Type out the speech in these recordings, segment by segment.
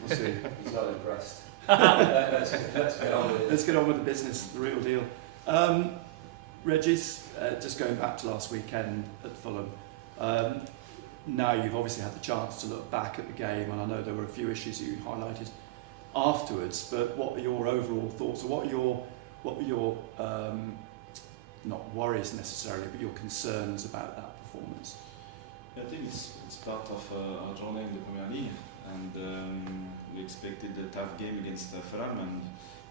We'll see. He's not impressed. Let's get on with it. Let's get on with the business, the real deal. Régis, just going back to last weekend at Fulham, now you've obviously had the chance to look back at the game, and I know there were a few issues that you highlighted afterwards, but what are your overall thoughts, or what were your not worries necessarily, but your concerns about that performance? I think it's part of our journey in the Premier League, and we expected a tough game against Fulham, and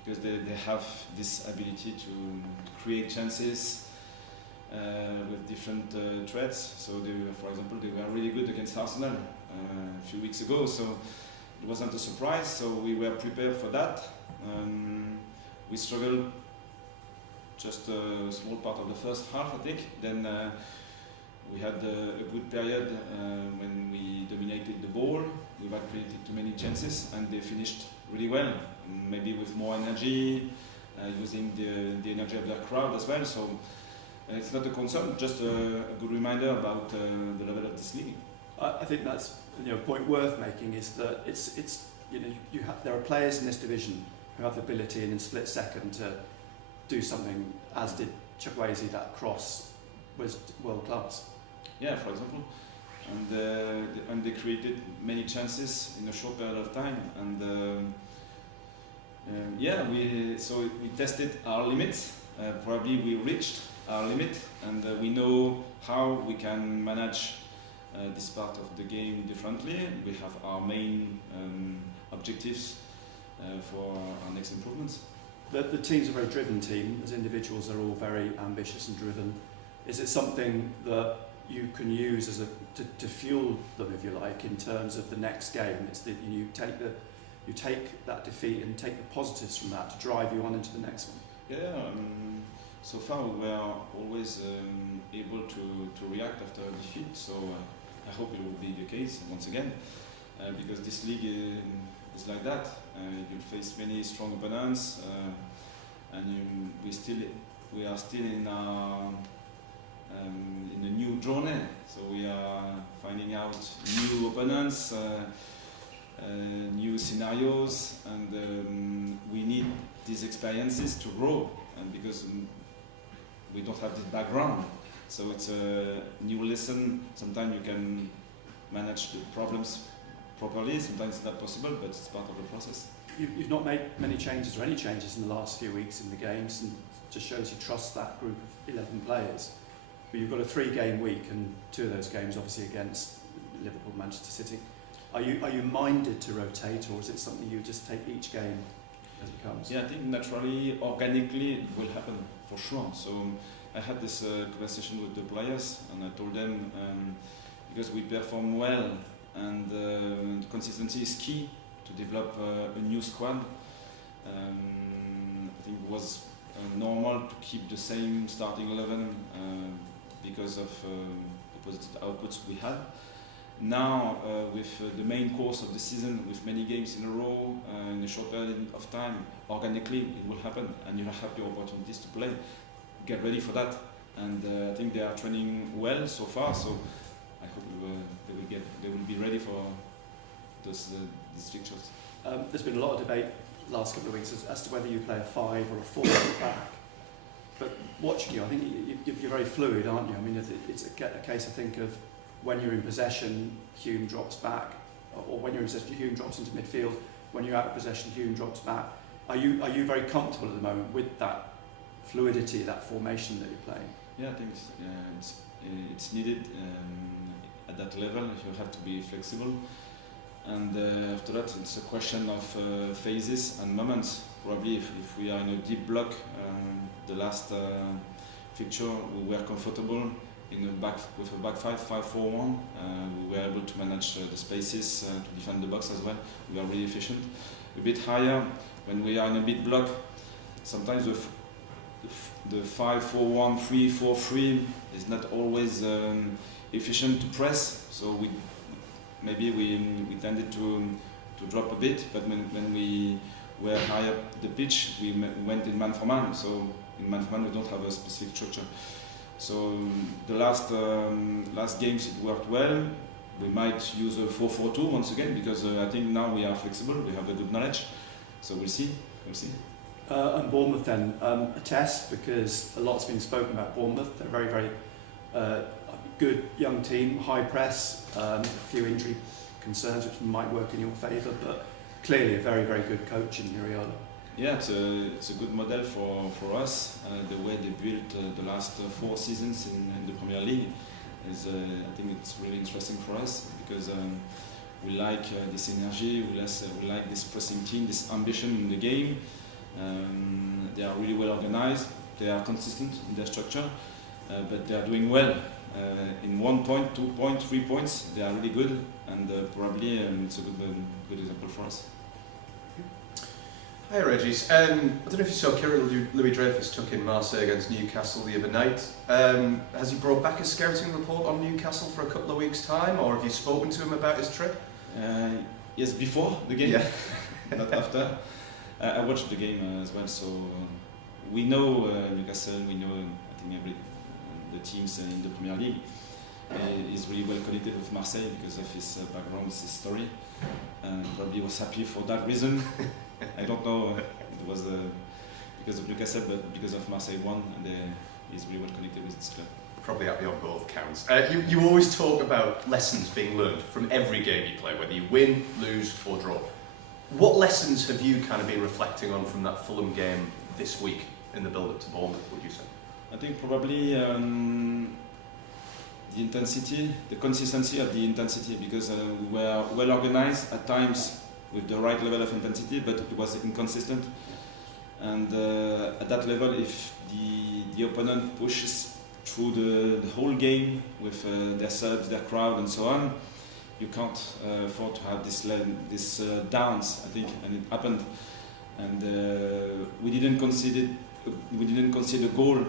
because they have this ability to create chances with different threats. So for example, they were really good against Arsenal a few weeks ago, so it wasn't a surprise, so we were prepared for that. We struggled just a small part of the first half, I think. Then we had a good period when we dominated the ball without creating too many chances, and they finished really well, maybe with more energy, using the energy of their crowd as well. So it's not a concern, just a good reminder about the level of this league. I think that's a point worth making, is that it's there are players in this division who have the ability in a split second to do something, as did Chukwueze. That cross was world class. Yeah, for example, and they created many chances in a short period of time, and we tested our limits. Probably we reached our limit, and we know how we can manage this part of the game differently. We have our main objectives for our next improvements. The team's a very driven team. As individuals, they're all very ambitious and driven. Is it something that you can use to fuel them, if you like, in terms of the next game? It's that you take that defeat and take the positives from that to drive you on into the next one. Yeah. So far we were always able to react after a defeat. So I hope it will be the case once again, because this league is like that. You'll face many strong opponents, and we are still in a new journey. So we are finding out new opponents, new scenarios, and we need these experiences to grow. And because we don't have this background, so it's a new lesson. Sometimes you can manage the problems properly, sometimes it's not possible, but it's part of the process. You've not made many changes, or any changes, in the last few weeks in the games, and just shows you trust that group of 11 players. But you've got a 3-game week, and 2 of those games obviously against Liverpool, Manchester City. Are you minded to rotate, or is it something you just take each game as it comes? Yeah, I think naturally, organically, it will happen for sure. So I had this conversation with the players, and I told them because we perform well, and consistency is key to develop a new squad. I think it was normal to keep the same starting 11 because of the positive outputs we had. Now, with the main course of the season, with many games in a row, in a short period of time, organically it will happen, and you have your opportunities to play. Get ready for that, and I think they are training well so far. So I hope they will be ready for these fixtures. There's been a lot of debate the last couple of weeks as to whether you play a 5 or a 4 at the back. But watching you, I think you're very fluid, aren't you? I mean, it's a case, I think, of when you're in possession, Hume drops back, or when you're in possession, Hume drops into midfield. When you're out of possession, Hume drops back. Are you very comfortable at the moment with that fluidity, that formation that you're playing? Yeah, I think it's needed at that level. You have to be flexible, and after that, it's a question of phases and moments. Probably, if we are in a deep block, the last fixture, we were comfortable with a back 5-4-1. We were able to manage the spaces, to defend the box as well. We are really efficient. A bit higher when we are in a big block. Sometimes the 5-4-1, 3-4-3 is not always efficient to press. So we tended to drop a bit. But when we were high up the pitch, we went in man for man. So in man for man, we don't have a specific structure. So the last games it worked well, we might use a 4-4-2 once again, because I think now we are flexible, we have the good knowledge, so we'll see. And Bournemouth then, a test, because a lot's been spoken about Bournemouth. They're a very, very good young team, high press, a few injury concerns which might work in your favour, but clearly a very, very good coach in Uriolo. Yeah, it's a good model for us. The way they built the last 4 seasons in the Premier League is, I think it's really interesting for us, because we like this energy, we like this pressing team, this ambition in the game. They are really well organized, they are consistent in their structure, but they are doing well. In 1 point, 2 points, 3 points, they are really good, and probably it's a good example for us. Hi Régis, I don't know if you saw Kirill Louis-Dreyfus took in Marseille against Newcastle the other night. Has he brought back a scouting report on Newcastle for a couple of weeks' time, or have you spoken to him about his trip? Yes, before the game, yeah. not after. I watched the game as well, so we know Newcastle, we know I think the teams in the Premier League. He's really well connected with Marseille because of his background, his story, and probably was happy for that reason. I don't know it was because of Newcastle, but because of Marseille won, and he's really well connected with this club. Probably happy on both counts. You always talk about lessons being learned from every game you play, whether you win, lose or draw. What lessons have you kind of been reflecting on from that Fulham game this week in the build-up to Bournemouth, would you say? I think probably the intensity, the consistency of the intensity, because we were well organized at times with the right level of intensity, but it was inconsistent. And at that level, if the opponent pushes through the whole game with their subs, their crowd, and so on, you can't afford to have this downs. I think, and it happened. And we didn't concede a goal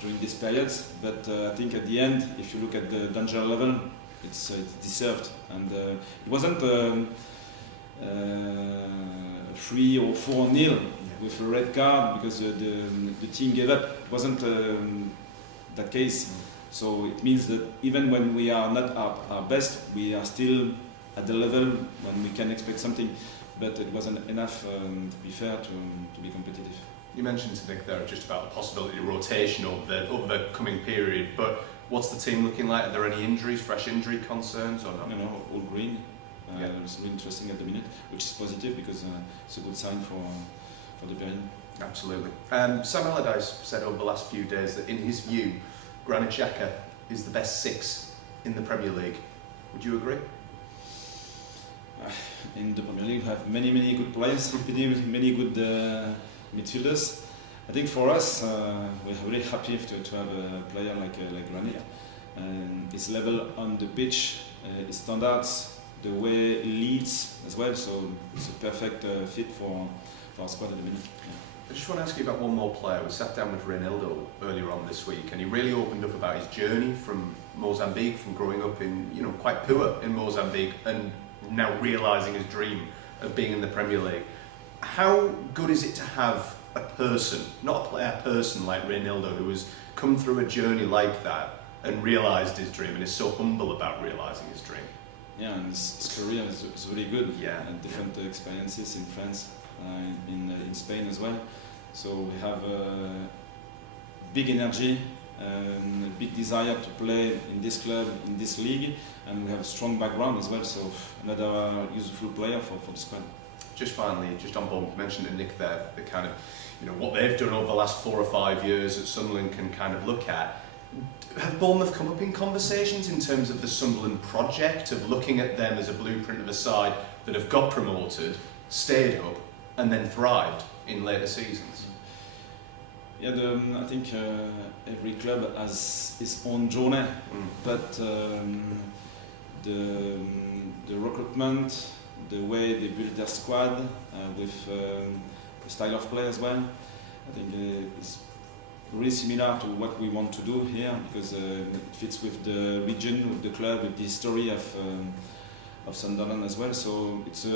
during these periods. But I think at the end, if you look at the danger level, it's deserved. And it wasn't 3 or 4-0 with a red card because the team gave up. It wasn't that case. So it means that even when we are not our best, we are still at the level when we can expect something. But it wasn't enough to be fair to be competitive. You mentioned to Nick there just about the possibility of rotation over the coming period, but what's the team looking like? Are there any injuries, fresh injury concerns or not? No, all green. Yeah. It's really interesting at the minute, which is positive because it's a good sign for the period. Absolutely. Sam Allardyce said over the last few days that in his view, Granit Xhaka is the best 6 in the Premier League. Would you agree? In the Premier League, we have many good players, many good midfielders. I think for us, we're really happy to have a player like Granit. And his level on the pitch, his standards, the way he leads as well. So it's a perfect fit for our squad at the minute. Yeah. I just want to ask you about one more player. We sat down with Reinildo earlier on this week, and he really opened up about his journey from Mozambique, from growing up in, quite poor in Mozambique, and now realising his dream of being in the Premier League. How good is it to have a person, not a player, a person like Reinildo, who has come through a journey like that and realised his dream and is so humble about realising his dream? Yeah, and his career is really good. Yeah. And different experiences in France, in Spain as well. So we have big energy and a big desire to play in this club, in this league, and we have a strong background as well. So another useful player for the squad. Just finally, just on Bournemouth, you mentioned to Nick there, the kind of, what they've done over the last 4 or 5 years that Sunderland can kind of look at. Have Bournemouth come up in conversations in terms of the Sunderland project, of looking at them as a blueprint of a side that have got promoted, stayed up, and then thrived in later seasons? Yeah, I think every club has its own journey, but the recruitment, the way they build their squad with the style of play as well, I think it's really similar to what we want to do here because it fits with the region, with the club, with the history of Sunderland as well. So it's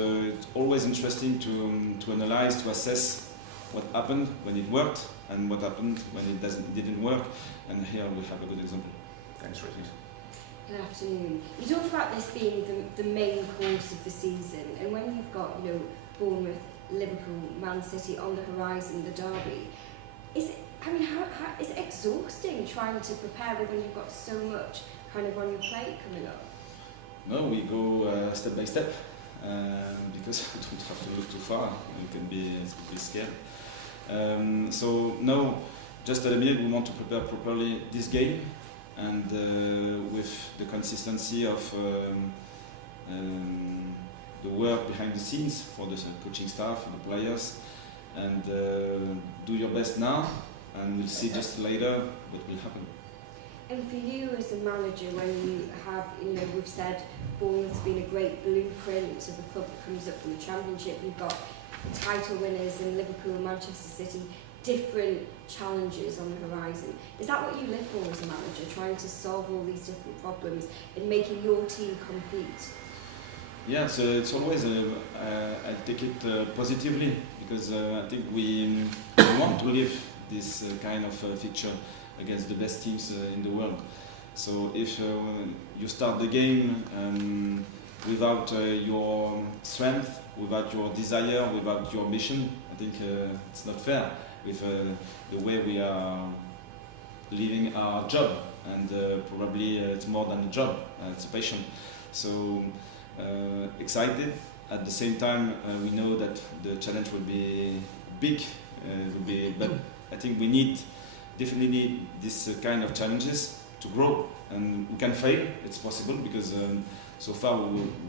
always interesting to analyze, to assess what happened when it worked and what happened when it didn't work. And here we have a good example. Thanks, Régis. Good afternoon. You talked about this being the main course of the season, and when you've got, you know, Bournemouth, Liverpool, Man City on the horizon, the derby, is it? I mean, how is it exhausting trying to prepare when you've got so much kind of on your plate coming up? No, we go step by step because we don't have to look too far. You can be scared. So no, just at a minute we want to prepare properly this game, and with the consistency of the work behind the scenes for the coaching staff, for the players, and do your best now, and we'll see just later what will happen. And for you as a manager, when you have, you know, we've said Bournemouth's been a great blueprint of the club that comes up from the Championship. You've got title winners in Liverpool and Manchester City, different challenges on the horizon. Is that what you live for as a manager, trying to solve all these different problems and making your team compete? Yeah, so it's always I take it positively, because I think we want to live this kind of fixture against the best teams in the world. So if you start the game without your strength, without your desire, without your mission, I think it's not fair with the way we are living our job, and probably it's more than a job, it's a passion. So excited. At the same time, we know that the challenge will be big, but I think we definitely need this kind of challenges to grow, and we can fail. It's possible, because so far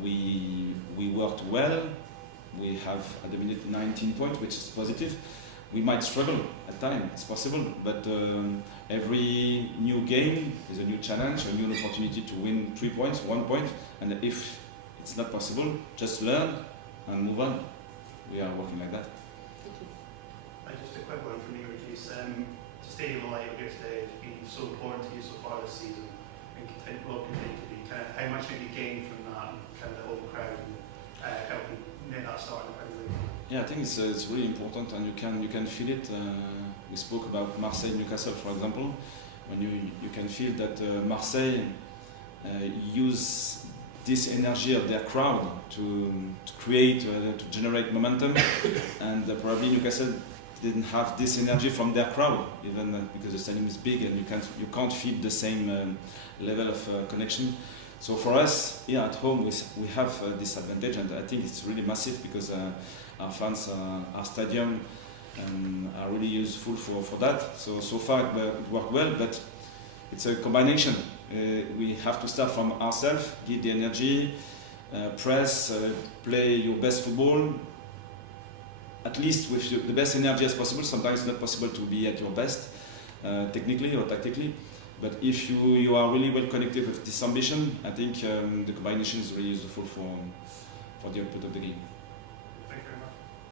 we worked well. We have at the minute 19 points, which is positive. We might struggle at times, it's possible, but every new game is a new challenge, a new opportunity to win 3 points, 1 point, and if it's not possible, just learn and move on. We are working like that. Thank you. Just a quick one from you, Régis. Stadium Light today has been so important to you so far this season, and will continue to be. Kind of, how much have you gained from that, and kind of the whole crowd, and helping make that start in the Premier League? Yeah, I think it's really important, and you can feel it. We spoke about Marseille, Newcastle, for example. When you can feel that Marseille use this energy of their crowd to create, to generate momentum, and probably Newcastle didn't have this energy from their crowd, even because the stadium is big and you can't feel the same level of connection. So for us here at home, we have this advantage, and I think it's really massive, because our fans, our stadium are really useful for that. So far it worked well, but it's a combination. We have to start from ourselves, give the energy, press, play your best football, at least with the best energy as possible. Sometimes it's not possible to be at your best, technically or tactically. But if you are really well connected with this ambition, I think the combination is really useful for the output of the game.